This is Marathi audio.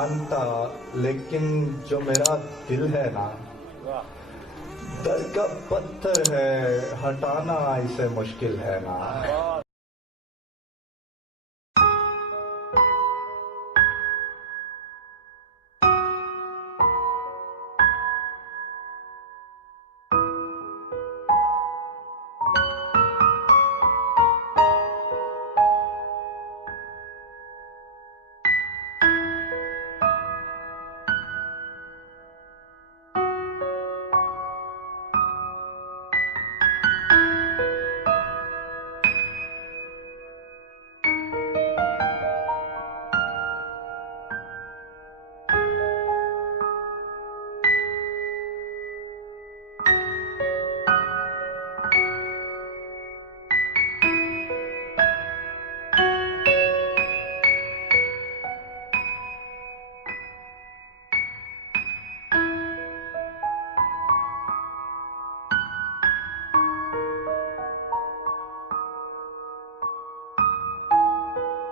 मानता, लेकिन जो मेरा दिल है ना, दर का पत्थर है, हटाना इसे मुश्किल है ना।